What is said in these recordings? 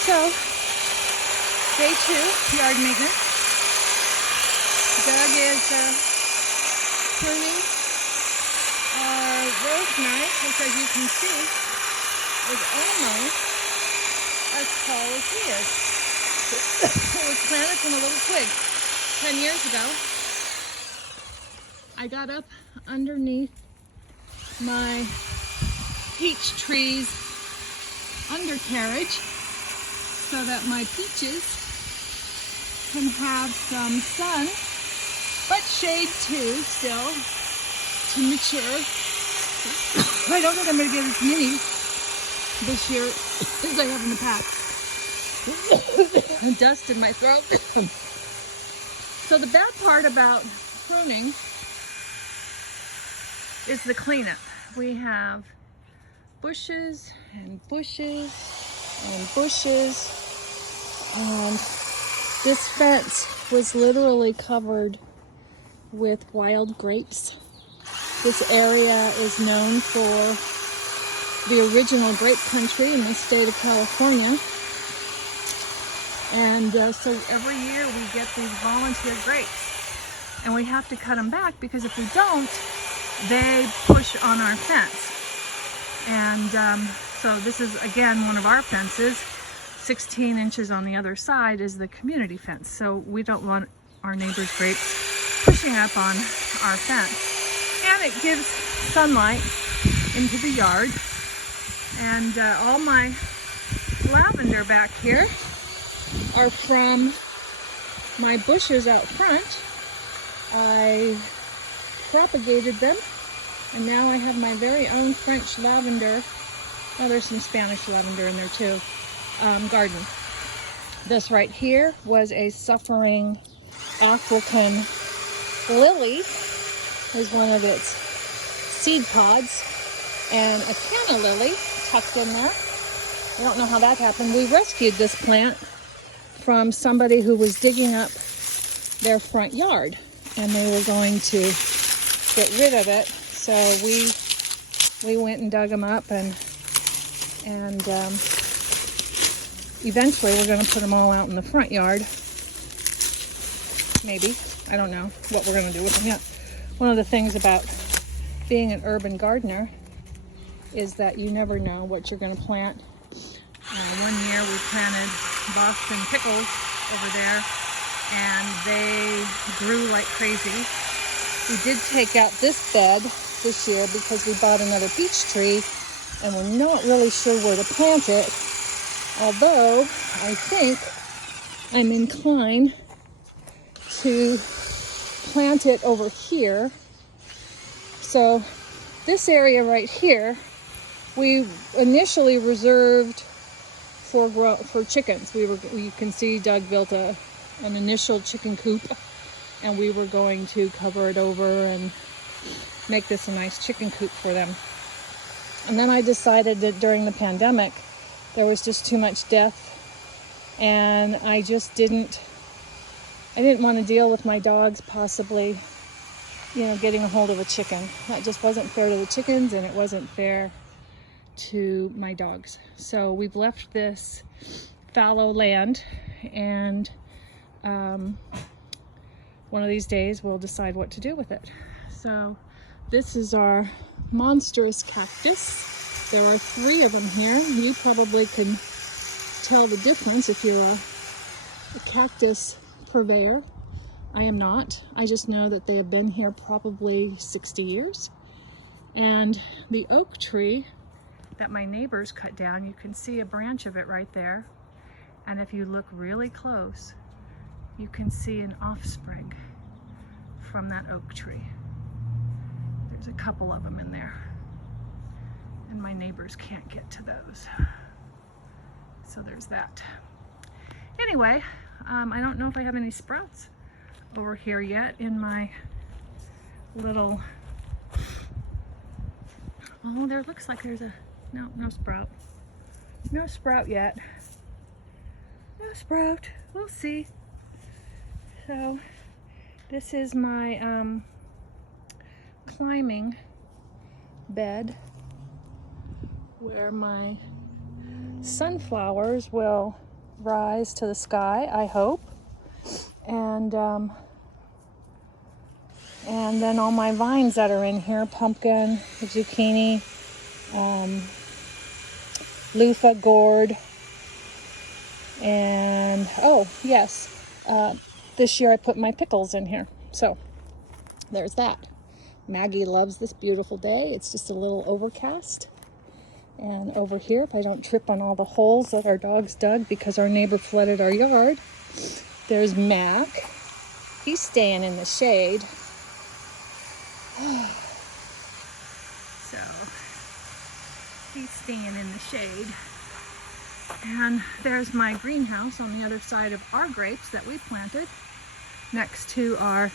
So, day 2, yard maintenance. Doug is pruning our rosemary, which, as you can see, is almost as tall as he is. It was planted from a little twig 10 years ago. I got up underneath my peach tree's undercarriage so that my peaches can have some sun, but shade too, still, to mature. I don't think I'm going to get as many this year as I have in the past. Dust in my throat. So the bad part about pruning is the cleanup. We have bushes and bushes and bushes, and this fence was literally covered with wild grapes. This area is known for the original grape country in the state of California, and so every year we get these volunteer grapes, and we have to cut them back because if we don't, they push on our fence. And so this is, again, one of our fences. 16 inches on the other side is the community fence. So we don't want our neighbor's grapes pushing up on our fence. And it gives sunlight into the yard. And all my lavender back here are from my bushes out front. I propagated them, and now I have my very own French lavender. Oh, there's some Spanish lavender in there too. Garden. This right here was a suffering African lily, was one of its seed pods, and a canna lily tucked in there. I don't know how that happened. We rescued this plant from somebody who was digging up their front yard, and they were going to get rid of it. So we went and dug them up, and eventually we're going to put them all out in the front yard. Maybe. I don't know what we're going to do with them yet. One of the things about being an urban gardener is that you never know what you're going to plant. One year we planted Boston pickles over there, and they grew like crazy. We did take out this bed this year because we bought another peach tree, and we're not really sure where to plant it, although I think I'm inclined to plant it over here. So this area right here we initially reserved for chickens. You can see Doug built an initial chicken coop, and we were going to cover it over and make this a nice chicken coop for them. And then I decided that during the pandemic there was just too much death, and I didn't want to deal with my dogs possibly, getting a hold of a chicken. That just wasn't fair to the chickens, and it wasn't fair to my dogs. So we've left this fallow land, and one of these days we'll decide what to do with it. So this is our monstrous cactus. There are 3 of them here. You probably can tell the difference if you're a cactus purveyor. I am not. I just know that they have been here probably 60 years. And the oak tree that my neighbors cut down, you can see a branch of it right there. And if you look really close, you can see an offspring from that oak tree. There's a couple of them in there, and my neighbors can't get to those. So there's that. Anyway, I don't know if I have any sprouts over here yet in my little, oh, there looks like there's no sprout. No sprout yet. No sprout. We'll see. So this is my climbing bed where my sunflowers will rise to the sky, I hope. And then all my vines that are in here, pumpkin, zucchini, loofah gourd, and oh yes, this year I put my pickles in here. So there's that. Maggie loves this beautiful day. It's just a little overcast. And over here, if I don't trip on all the holes that our dogs dug because our neighbor flooded our yard, there's Mac. He's staying in the shade. So he's staying in the shade. And there's my greenhouse on the other side of our grapes that we planted next to our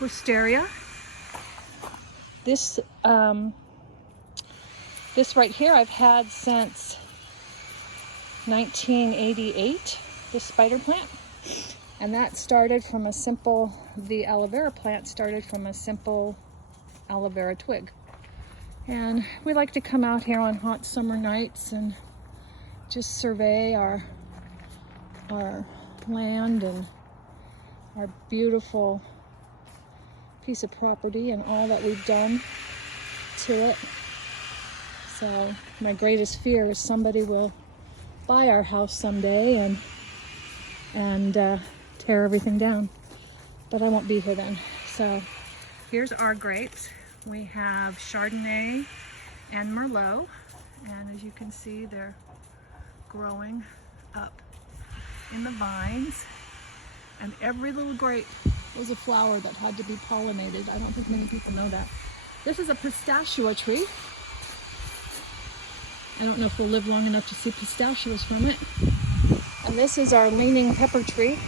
wisteria. This right here I've had since 1988, this spider plant. And that started from a simple, the aloe vera plant started from a simple aloe vera twig. And we like to come out here on hot summer nights and just survey our land and our beautiful piece of property and all that we've done to it. So my greatest fear is somebody will buy our house someday and tear everything down. But I won't be here then. So here's our grapes. We have Chardonnay and Merlot. And as you can see, they're growing up in the vines. And every little grape was a flower that had to be pollinated. I don't think many people know that. This is a pistachio tree. I don't know if we'll live long enough to see pistachios from it. And this is our leaning pepper tree.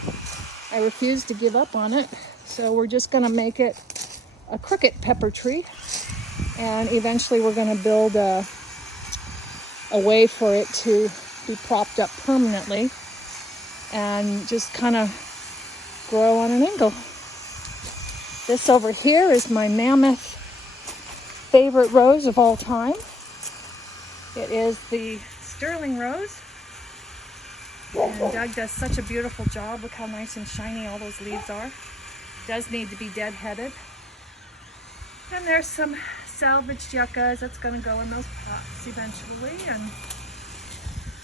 I refuse to give up on it, so we're just gonna make it a cricket pepper tree. And eventually we're gonna build a way for it to be propped up permanently and just kind of grow on an angle. This over here is my mammoth favorite rose of all time. It is the sterling rose. And Doug does such a beautiful job. Look how nice and shiny all those leaves are. Does need to be deadheaded. And there's some salvaged yuccas that's going to go in those pots eventually. And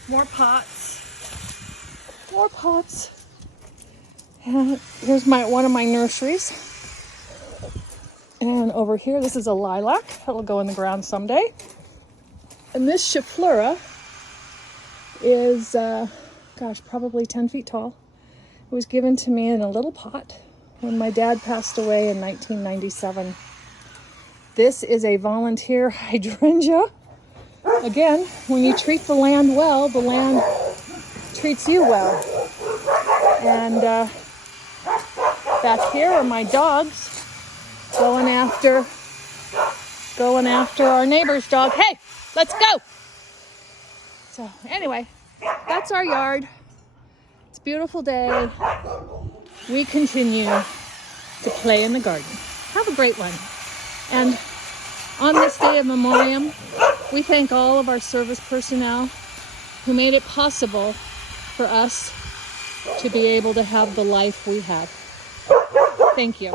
more pots. More pots. And here's one of my nurseries. And over here, this is a lilac. That'll go in the ground someday. And this Schefflera is, probably 10 feet tall. It was given to me in a little pot when my dad passed away in 1997. This is a volunteer hydrangea. Again, when you treat the land well, the land treats you well. And back here are my dogs going after our neighbor's dog. Hey, let's go! So anyway, that's our yard. It's a beautiful day. We continue to play in the garden. Have a great one. And on this day of memoriam, we thank all of our service personnel who made it possible for us to be able to have the life we have. Thank you.